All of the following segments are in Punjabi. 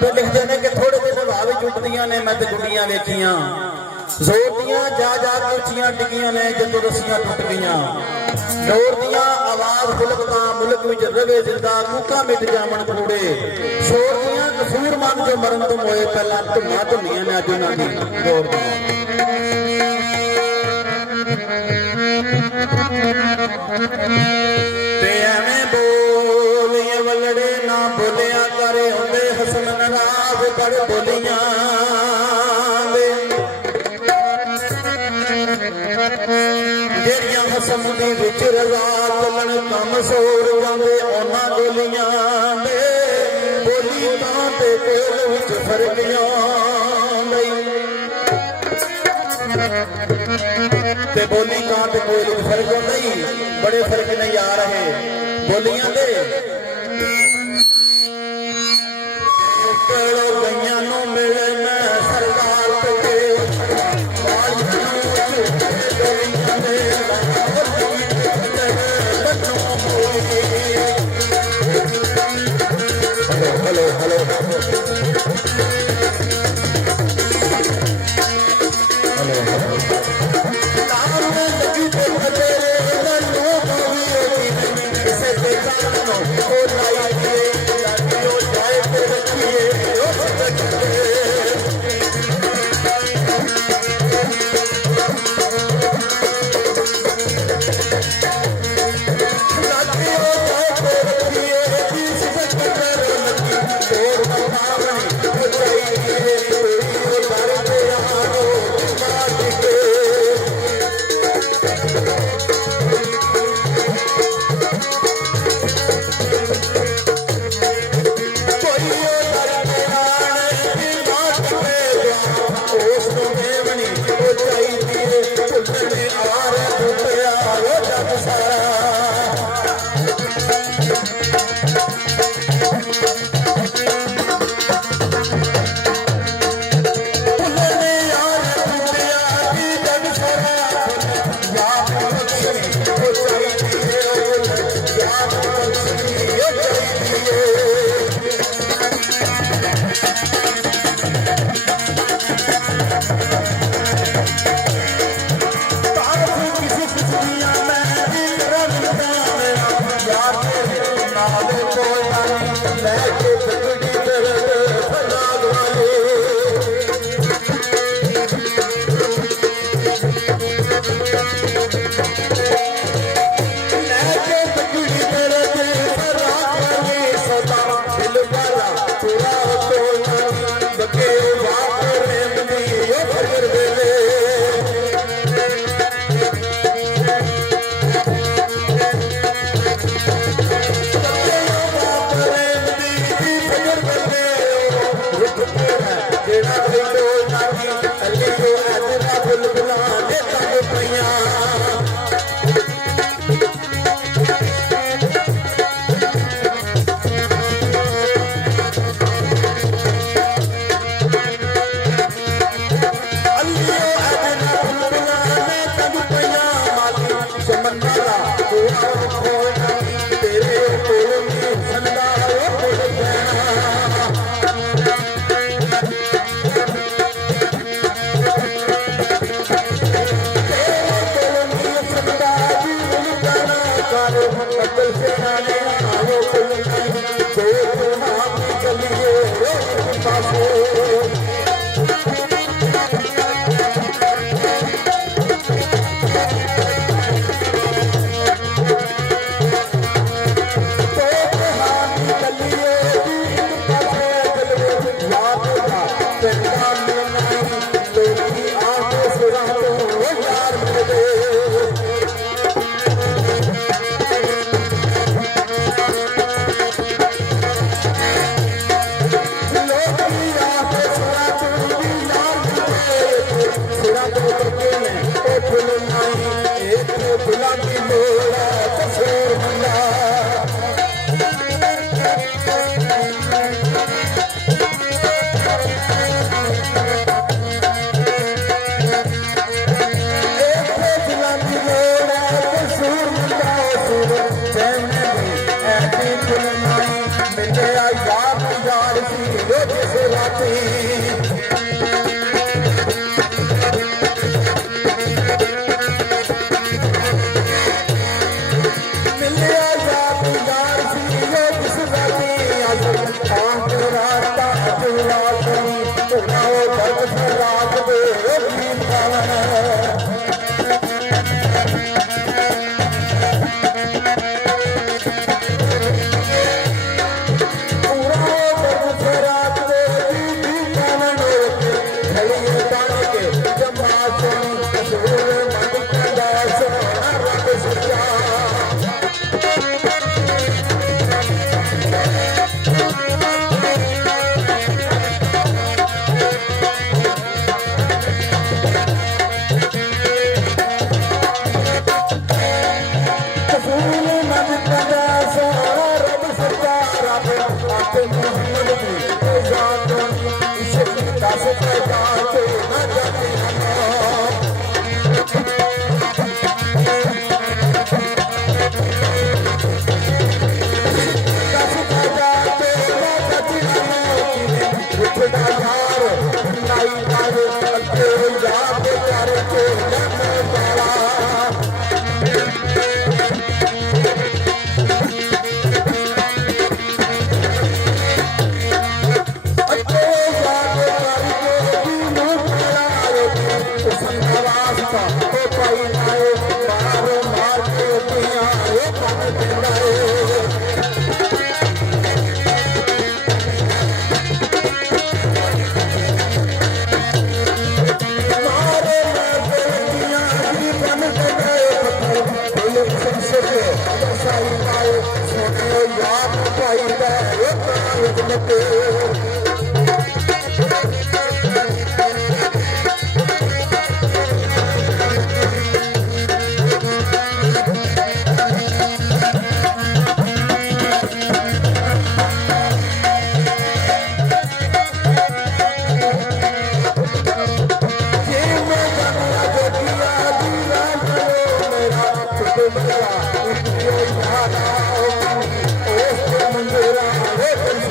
ਬਾਬੇ ਲਿਖਦੇ ਨੇ ਕਿ ਥੋੜੇ ਦਿਨ ਹਵਾ ਵਿੱਚ ਉੱਡਦੀਆਂ ਨੇ ਮੈਂ ਤੇ ਗੁੱਡੀਆਂ ਵੇਖੀਆਂ ਜ਼ੋਰ ਦੀਆਂ ਜਾ ਜਾ ਕੇ ਉੱਚੀਆਂ ਡਿੱਗੀਆਂ ਨੇ ਜਦੋਂ ਰਸੀਆਂ ਟੁੱਟ ਗਈਆਂ ਡੋਰ ਦੀਆਂ ਆਵਾਜ਼ ਖੁਲਕਦਾ ਮੁਲਕ ਵਿੱਚ ਰਵੇ ਜ਼ਿੰਦਾ ਕੂਕਾਂ ਮਿਟ ਜਾਵਣ ਕੂੜੇ ਸ਼ੋਰ ਦੀਆਂ ਕਸੂਰ ਮੰਨ ਜੋ ਮਰਨ ਤੋਂ ਮੋਏ ਪਹਿਲਾਂ ਧੁੰਮਾਂ ਧੁੰਨੀਆਂ ਨੇ ਅੱਜ ਉਹਨਾਂ ਦੀ ਡੋਰ ਦੀਆਂ ਤੇ ਐਵੇਂ ਬੋਲੀਏ ਵਲੜੇ ਨਾ ਬੋਲਿਆ ਕਰੇ ਹੁੰਦੇ ਹਸਨ ਨਰਾਜ਼ ਬੜ ਬੋਲੀਆਂ ਜਿਹੜੀਆਂ ਹਸਨ ਦੀ ਵਿੱਚ ਰਜ਼ਾ ਚੱਲਣ ਕੰਮ ਸੋਰ ਜਾਂਦੇ ਉਹਨਾਂ ਗੋਲੀਆਂ ਦੇ ਬੋਲੀ ਤਾਂ ਤੇ ਕੋਲ ਵਿੱਚ ਫਰਕੀਆਂ ਤੇ ਬੋਲੀ ਕਾਂ ਤੇ ਕੋਲ ਵਿੱਚ ਫਰਕ ਹੁੰਦਾ ਹੀ ਬੜੇ ਫਰਕ ਨਹੀਂ ਆ ਰਹੇ ਬੋਲੀਆਂ ਦੇ ਕਿਹੜੋ ਗਈਆਂ ਨੂੰ ਮਿਲੇ ਮੈਂ ਸਰਦਾਰ ਤੇ जिस राती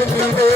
Thank you.